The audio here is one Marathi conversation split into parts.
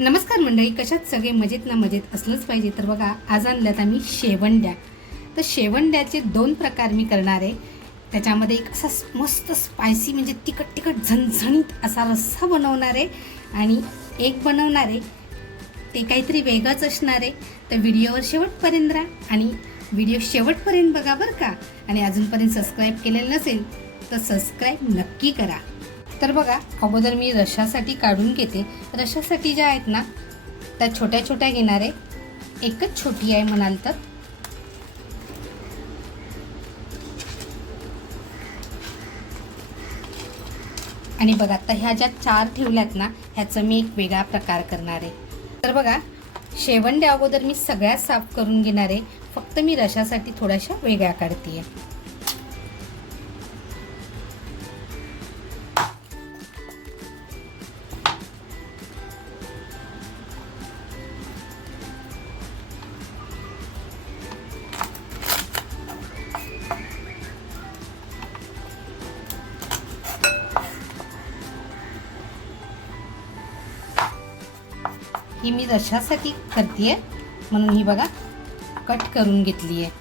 नमस्कार मंडळी कशात सगळे मजेत ना मजेत? असलंच पाहिजे. तर बघा आज आणल्यात आम्ही शेवंड्या. तर शेवंड्याचे दोन प्रकार मी करणार आहे. त्याच्यामध्ये एक असा मस्त स्पायसी म्हणजे तिखट तिखट झणझणीत असा रस्सा बनवणार आहे. आणि एक बनवणार आहे. ते काहीतरी वेगळंच असणार आहे. तर व्हिडिओवर शेवटपर्यंत राहा आणि व्हिडिओ शेवटपर्यंत बघा बरं का. आणि अजूनपर्यंत सबस्क्राईब केलेलं नसेल तर सबस्क्राईब नक्की करा. तर बघा अगोदर मी रशासाठी काढून घेते. रशासाठी ज्या आहेत ना त्या छोट्या छोट्या घेणार आहे. एकच छोटी आहे म्हणाल तर. आणि बघा आता ह्या ज्या चार ठेवल्यात ना ह्याचं मी एक वेगळा प्रकार करणार आहे. तर बघा शेवंड्या अगोदर मी सगळ्या साफ करून घेणार आहे. फक्त मी रशासाठी थोड्याशा वेगळ्या काढते आहे ही मी रशासाठी करते म्हणून ही बघा कट करून घेतली आहे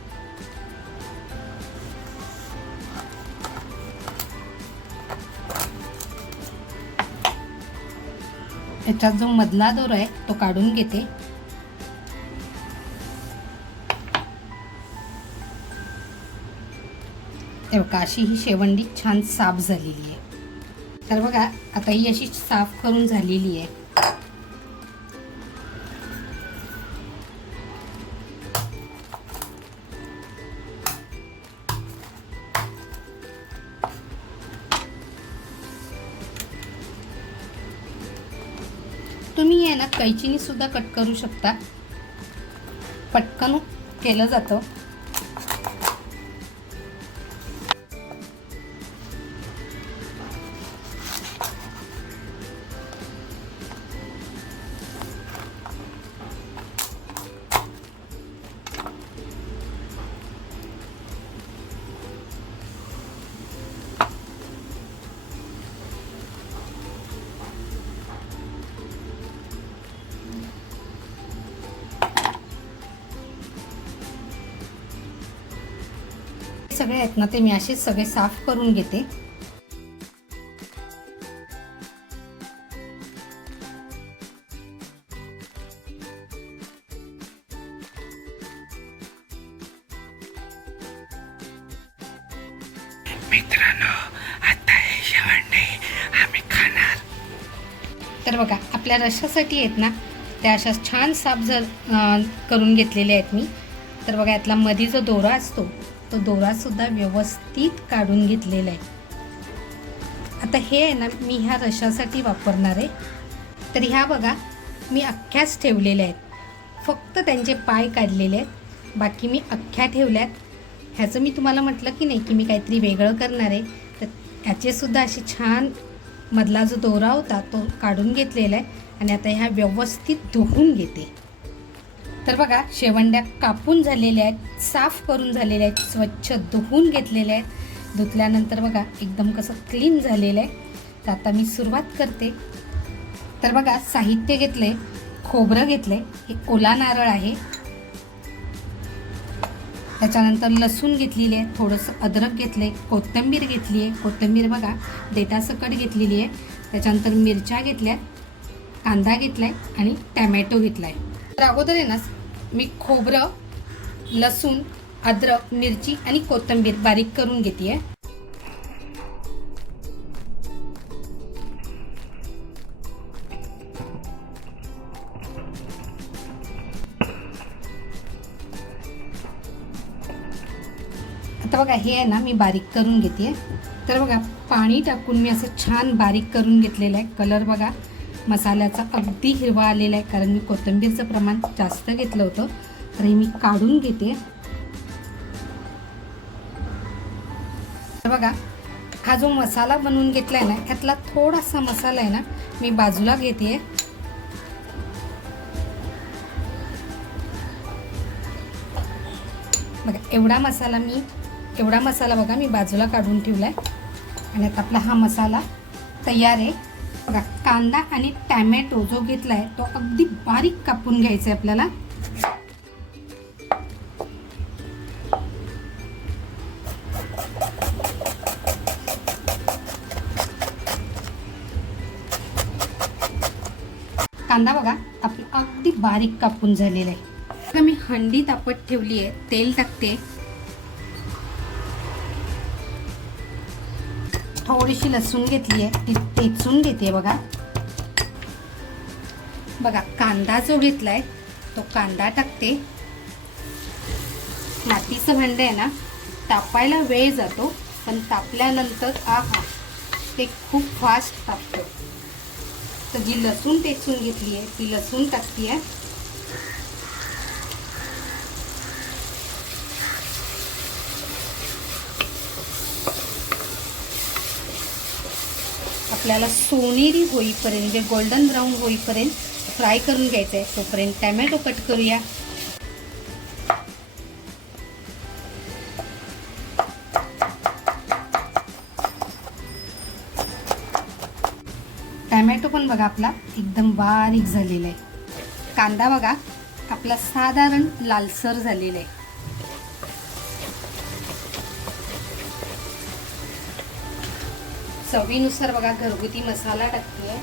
त्याचा जो मधला दोर आहे तो काढून घेते. हे बघा अशी ही शेवंडी छान साफ झालेली आहे. तर बघा आता ही अशी साफ करून झालेली आहे. तुम्ही सुद्धा कट करू शकता. पटकन केलं जातं. सगळे आहेत ना ते मी असेच सगळे साफ करून घेते. मित्रांनो आता हे शेवंडे आम्ही खाणार. तर बघा आपल्या रशासाठी आहेत ना त्या अशा छान साफ जर करून घेतलेल्या आहेत मी. तर बघा यातला मध्ये जो दोरा असतो. तो दोरासुद्धा व्यवस्थित काढून घेतलेला आहे. आता हे आहे ना मी ह्या रशासाठी वापरणार आहे. तर ह्या बघा मी अख्ख्याच ठेवलेल्या आहेत. फक्त त्यांचे पाय काढलेले आहेत. बाकी मी अख्ख्या ठेवल्यात ह्याचं मी तुम्हाला म्हटलं की नाही की मी काहीतरी वेगळं करणार आहे. तर ह्याचेसुद्धा असे छान मधला जो दोरा होता तो काढून घेतलेला आहे. आणि आता ह्या व्यवस्थित धुवून घेते. तर बघा शेवंड्या कापून झालेल्या आहेत साफ करून झालेल्या आहेत स्वच्छ धुवून घेतलेल्या आहेत. धुतल्यानंतर बघा एकदम कसं क्लीन झालेलं आहे. तर आता मी सुरुवात करते. तर बघा साहित्य घेतले खोबरं घेतले हे ओला नारळ आहे. त्याच्यानंतर लसूण घेतलेली आहे थोडंसं अद्रक घेतले कोथिंबीर घेतली आहे. कोथिंबीर बघा देठासकट घेतलेली आहे. त्याच्यानंतर मिरच्या घेतल्या कांदा घेतला आहे आणि टॅमॅटो घेतला आहे तर अगोदर आहे ना मी खोबरं लसूण अद्रक मिरची आणि कोथिंबीर बारीक करून घेते आहे आता बघा हे आहे ना मी बारीक करून घेते तर बघा पाणी टाकून मी असं छान बारीक करून घेतलेलं आहे. कलर बघा. मसाल्याचा अगदी हिरवा आलेला आहे कारण मी कोथिंबीरचं प्रमाण जास्त घेतलं होतं. तर हे मी काढून घेते. बघा हा जो मसाला बनवून घेतला आहे ना यातला थोडासा मसाला आहे ना मी बाजूला घेते. बघा एवढा मसाला मी एवढा मसाला बघा मी बाजूला काढून ठेवला आहे आणि आता आपला हा मसाला तयार आहे. बघा कांदा आणि टॅमॅटो जो घेतलाय तो अगदी बारीक कापून घ्यायचा आहे आपल्याला. कांदा बघा आपला अगदी बारीक कापून झालेला आहे. मी हंडी तापत ठेवली आहे तेल टाकते. थोडीशी लसूण घेतली आहे ती टेचून घेते बघा. बघा कांदा जो घेतला आहे तो कांदा टाकते. मातीचं भांडं आहे ना तापायला वेळ जातो पण तापल्यानंतर आहा ते खूप फास्ट तापतं. तर जी लसूण टेचून घेतली आहे ती लसूण टाकते आहे आपल्याला सोनेरी होईपर्यंत म्हणजे गोल्डन ब्राऊन होईपर्यंत फ्राय करून घ्यायचं आहे तोपर्यंत टॅमॅटो कट करूया. टॅमॅटो पण बघा आपला एकदम बारीक झालेला आहे. कांदा बघा आपला साधारण लालसर झालेला आहे. चवीनुसार बघा घरगुती मसाला टाकते.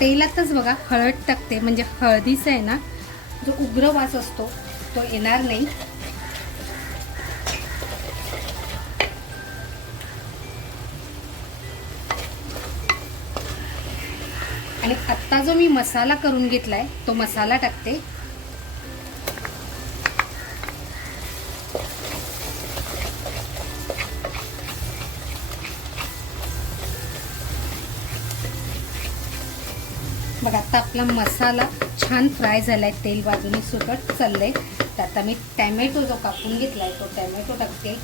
तेलातच बघा हळद टाकते. म्हणजे हळदीचा आहे ना जो उग्र वास असतो तो येणार नाही. आणि आत्ता जो मी मसाला करून घेतलाय तो मसाला टाकते बघा आता आपला मसाला छान फ्राय झालाय तेल बाजूने सुकट आहे तर आता मी टॅमॅटो जो कापून घेतलाय तो टॅमॅटो टाकते.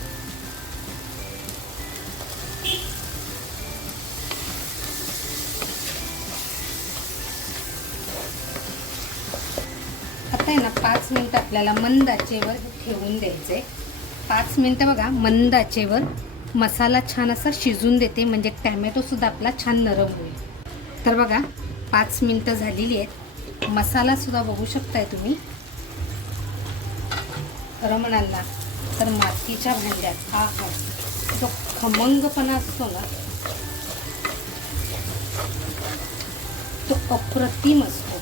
आता आहे ना पाच मिनटं आपल्याला मंद आचेवर ठेवून द्यायचे पाच मिनटं बघा मंद आचेवर मसाला छान असा शिजून देते म्हणजे टॅमॅटोसुद्धा आपला छान नरम होईल. तर बघा पाच मिनटं झालेली आहेत. मसालासुद्धा बघू शकताय तुम्ही. रमणांना म्हणाल ना तर मातीच्या भांड्यात. हा हा. जो खमंगपणा असतो ना तो अप्रतिम असतो.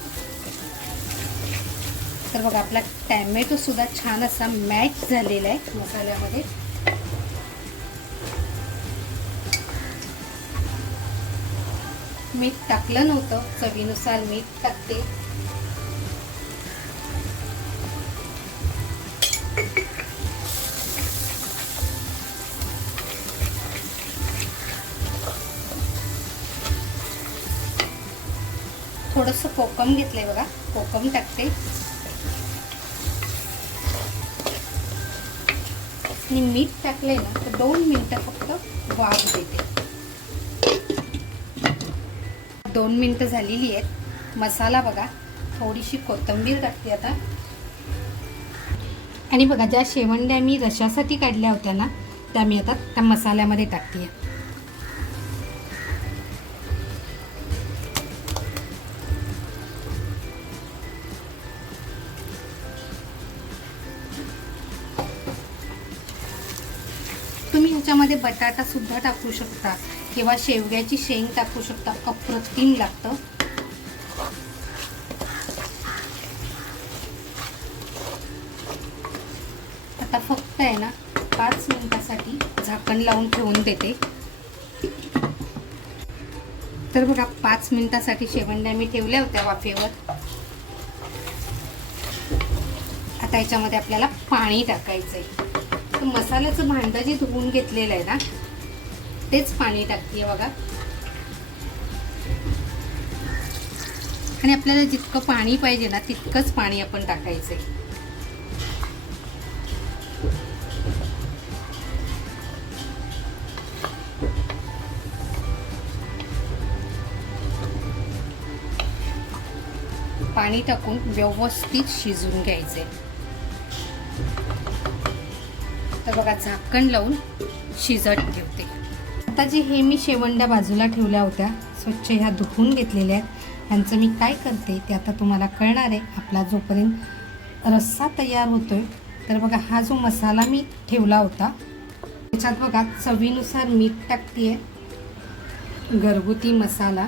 तर बघा आपला टॅमॅटोसुद्धा छान असा मॅच झालेला आहे मसाल्यामध्ये. मीठ टाकलं नव्हतं. चवीनुसार मीठ टाकते. थोडस कोकम घेतलंय बघा. कोकम टाकते. आणि मीठ टाकलंय ना तर दोन मिनिटं फक्त वाफ देते. दोन मिनटं झालेली आहेत. मसाला बघा थोडीशी कोथिंबीर टाकते आता. आणि बघा ज्या शेवंड्या मी रशासाठी काढल्या होत्या ना त्या मी आता त्या मसाल्यामध्ये टाकते. तुम्ही ह्याच्यामध्ये बटाटा सुद्धा टाकू शकता. किंवा शेवग्याची शेंग टाकू शकता. अप्रतिम लागतं. आता फक्त आहे ना पाच मिनिटासाठी झाकण लावून ठेवून देते. तर बघा पाच मिनिटासाठी शेवंड्या मी ठेवल्या होत्या वाफेवर. आता याच्यामध्ये आपल्याला पाणी टाकायचंय. तर मसाल्याचं भांडं जे धुवून घेतलेलं आहे ना तेच पाणी टाकते बघा. आणि आपल्याला जितकं पाणी पाहिजे ना तितकंच पाणी आपण टाकायचं आहे. पाणी टाकून व्यवस्थित शिजून घ्यायचे तर बघा झाकण लावून शिजत ठेवते. आता जे हे मी शेवंड्या बाजूला ठेवल्या होत्या स्वच्छ ह्या धुवून घेतलेल्या आहेत. ह्यांचं मी काय करते ते आता तुम्हाला कळणार आहे. आपला जोपर्यंत रस्सा तयार होतोय तर बघा हा जो मसाला मी ठेवला होता त्याच्यात बघा चवीनुसार मीठ टाकते घरगुती मसाला.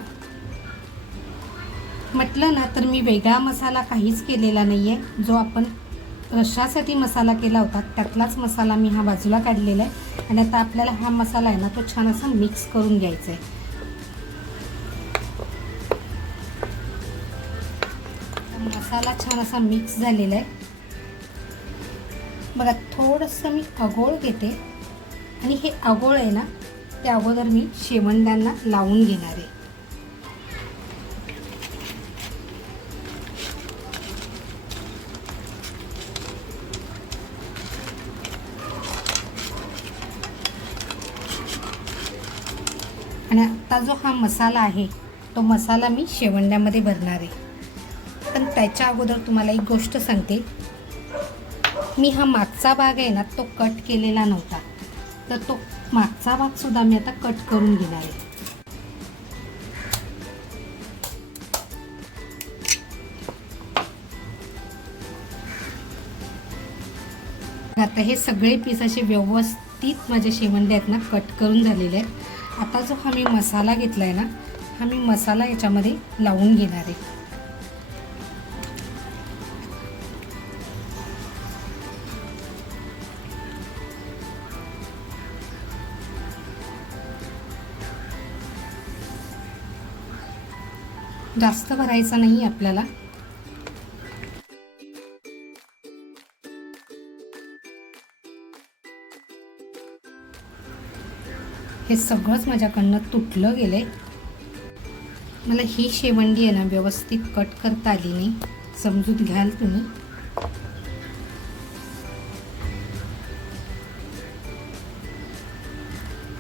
म्हटलं ना तर मी वेगळा मसाला काहीच केलेला नाही आहे जो आपण रश्शासाठी मसाला केला होता. त्यातलाच मसाला मी हा बाजूला काढलेला आहे. आणि आता आपल्याला हा मसाला आहे ना तो छान असा मिक्स करून घ्यायचा आहे. मसाला छान असा मिक्स झालेला आहे. बघा थोडंसं मी अगोळ घेते. आणि हे अगोळ आहे ना त्या अगोदर मी शेवंड्यांना लावून घेणार आहे. आत्ता आता जो हा मसाला आहे तो मसाला मी शेवंड्यामध्ये भरणार आहे. पण त्याच्या अगोदर तुम्हाला एक गोष्ट सांगते. मी हा मागचा भाग आहे ना तो कट केलेला नव्हता. तर तो मागचा भागसुद्धा मी आता कट करून घेणार आहे. आता हे सगळे पीस असे व्यवस्थित माझे शेवंडे आहेत ना कट करून झालेले आहेत. आता जो हा मी मसाला घेतला आहे ना हा मी मसाला याच्यामध्ये लावून घेणार आहे. जास्त भरायचा नाही आपल्याला. हे सगळंच माझ्याकडनं तुटलं गेलं आहे मला ही शेवंडी आहे ना व्यवस्थित कट करता आली नाही. समजूत घ्याल तुम्ही.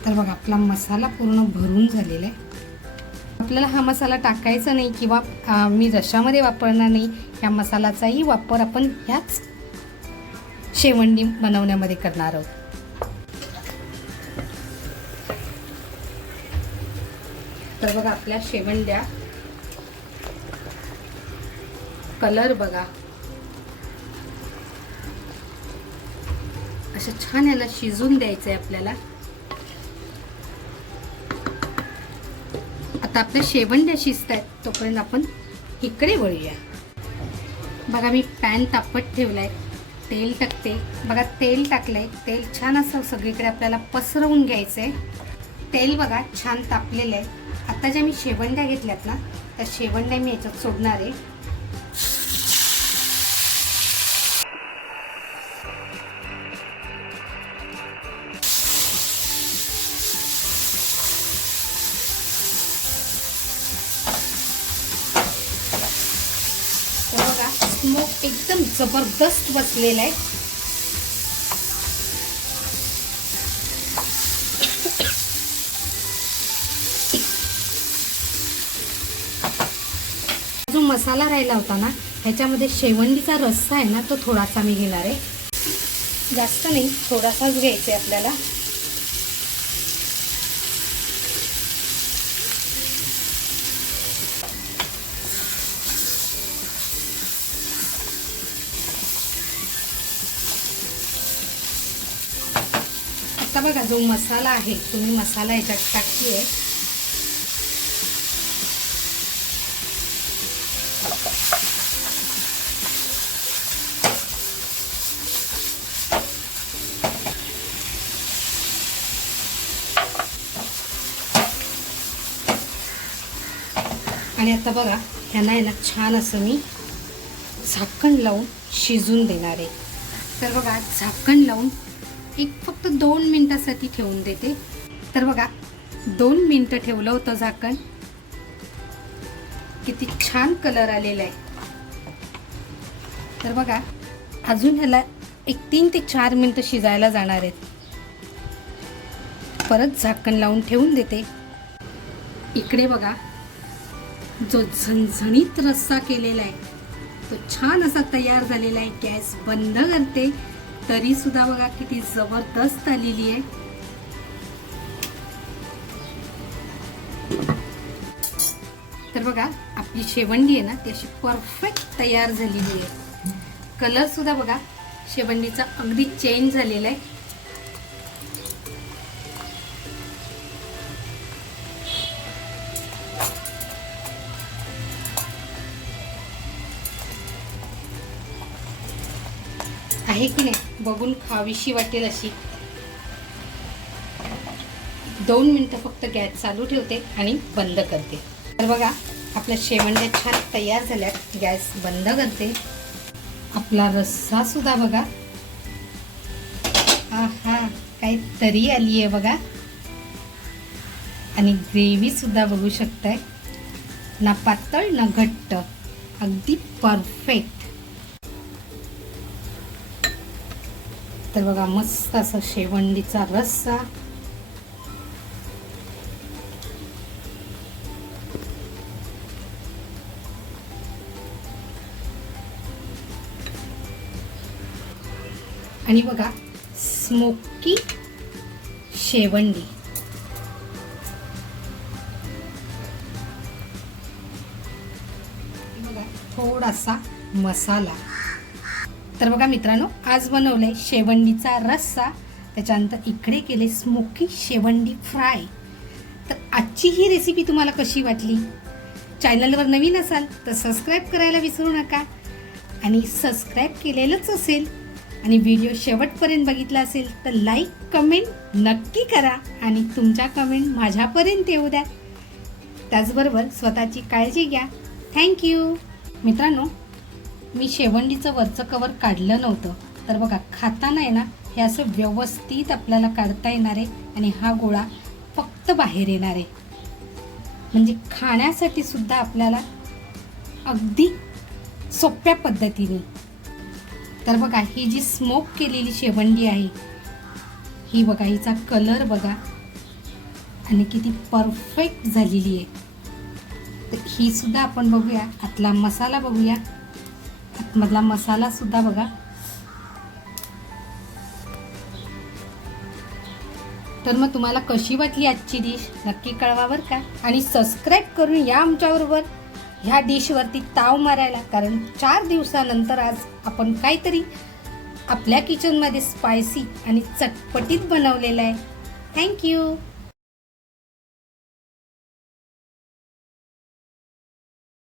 तर बघा आपला मसाला पूर्ण भरून झालेला आहे. आपल्याला हा मसाला टाकायचा नाही किंवा मी रशामध्ये वापरणार नाही ह्या मसाल्याचाही वापर आपण ह्याच शेवंडी बनवण्यामध्ये करणार आहोत. तर बघा आपल्या शेवंड्या. कलर बघा. अशा छान याला शिजून आहे आपल्याला. आता आपल्या शेवंड्या शिजत आहेत तोपर्यंत आपण इकडे वळूया. बघा मी पॅन तापत ठेवलाय. तेल टाकते. बघा तेल टाकलंय. तेल छान असं सगळीकडे आपल्याला पसरवून घ्यायचंय. तेल बघा छान तापलेलं आहे. आता ज्या मी शेवंड्या घेतल्यात ना त्या शेवंड्या मी याच्यात सोडणार आहे. बघा स्मोक एकदम जबरदस्त बसलेला आहे. मसाला राहिला होता ना ह्याच्यामध्ये शेवंडीचा रस्सा आहे ना तो थोडासा मी घेणार आहे. जास्त नाही थोडासाच घ्यायचा आहे आपल्याला. आता बघा जो मसाला आहे तुम्ही मसाला याच्यात टाकली आहे आणि आता बघा ह्यांना आहे ना छान असं मी झाकण लावून शिजून देणार आहे. तर बघा झाकण लावून एक फक्त दोन मिनटासाठी ठेवून देते. तर बघा दोन मिनटं ठेवलं होतं झाकण. किती छान कलर आलेला आहे. तर बघा अजून ह्याला एक तीन ते चार मिनटं शिजायला जाणार आहेत. परत झाकण लावून ठेवून देते. इकडे बघा जो झणझणीत रस्सा केलेला आहे तो छान असा तयार झालेला आहे गॅस बंद करते. तरी सुद्धा बघा किती जबरदस्त आलेली आहे. तर बघा आपली शेवंडी आहे ना ती अशी परफेक्ट तयार झालेली आहे. कलर सुद्धा बघा शेवंडीचा अगदी चेंज झालेला आहे. आहे की नाही बघून खावीशी वाटेल अशी. दोन मिनटं फक्त गॅस चालू ठेवते आणि बंद करते. तर बघा आपल्या शेवंड्या छान तयार झाल्यात. गॅस बंद करते. आपला रस्सा सुद्धा बघा. हा काय तरी आली आहे बघा. आणि ग्रेव्ही सुद्धा बघू शकताय. ना पातळ ना घट्ट. अगदी परफेक्ट. तर बघा मस्त असं शेवंडीचा रस्सा. आणि बघा स्मोकी शेवंडी. बघा थोडासा मसाला. तर बघा मित्रांनो आज बनवलंय शेवंडीचा रस्सा. त्याच्यानंतर इकडे केले स्मोकी शेवंडी फ्राय. तर आजची ही रेसिपी तुम्हाला कशी वाटली? चॅनलवर नवीन असाल तर सबस्क्राईब करायला विसरू नका. आणि सबस्क्राईब केलेलंच असेल आणि व्हिडिओ शेवटपर्यंत बघितला असेल तर लाईक कमेंट नक्की करा. आणि तुमच्या कमेंट माझ्यापर्यंत येऊ द्या. त्याचबरोबर स्वतःची काळजी घ्या. थँक्यू मित्रांनो मी शेवंडीचं वरचं कवर काढलं नव्हतं. तर बघा खाताना आहे ना हे असं व्यवस्थित आपल्याला काढता येणार आहे आणि हा गोळा फक्त बाहेर येणार आहे. म्हणजे खाण्यासाठी सुद्धा आपल्याला अगदी सोप्या पद्धतीने. तर बघा ही जी स्मोक केलेली शेवंडी आहे ही बघा हिचा कलर बघा. आणि किती परफेक्ट झालेली आहे. तर ही सुद्धा आपण बघूया आतला मसाला बघूया. आतमधला मसाला सुद्धा बघा. तर मग तुम्हाला कशी वाटली आजची डिश नक्की कळवा बरं का? आणि सबस्क्राईब करून या आमच्याबरोबर ह्या डिशवरती ताव मारायला कारण चार दिवसानंतर आज आपण काहीतरी आपल्या किचनमध्ये स्पायसी आणि चटपटीत बनवलेलं आहे. थँक्यू